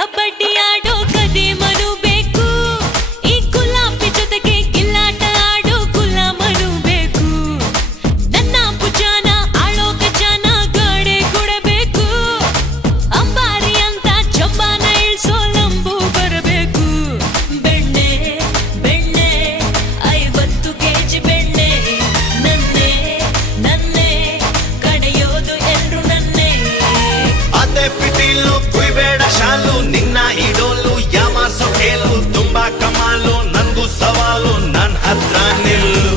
ಕಬಡ್ಡಿ ಆಡೋ ಕದಿಮನು ಬೇಕು ಈ ಗುಲಾಬಿ ಜೊತೆಗೆ ಗಿಲ್ಲಾಟ ಆಡೋ ಗುಲಾಮನು ಬೇಕು ನನ್ನ ಭುಜಾನ ಆಳೋ ಗಜಾನ ಗಾಡೆ ಕೊಡಬೇಕು ಅಂಬಾರಿ ಅಂತ ಜಂಬಾನ ಇಳ್ಸೋ ಲಂಬು ಬರಬೇಕು ಬೆಣ್ಣೆ ಬೆಣ್ಣೆ 50 ಕೆಜಿ ಬೆಣ್ಣೆ ನನ್ನೇ ನನ್ನೇ ಕಡೆಯೋದು ಎಲ್ರು ನನ್ನೇ ಅದೇ ಪಿಟೀಲು ಕುಯ್ಬೇಡ ಶಾಲು ನಿನ್ನ ಇಡೋಲು ಯಾಮಾರ್ಸೋ ಕೇಳು ತುಂಬಾ ಕಮಾಲು ನನ್ಗೂ ಸವಾಲು ನನ್ ಹತ್ರ ನಿಲ್ಲು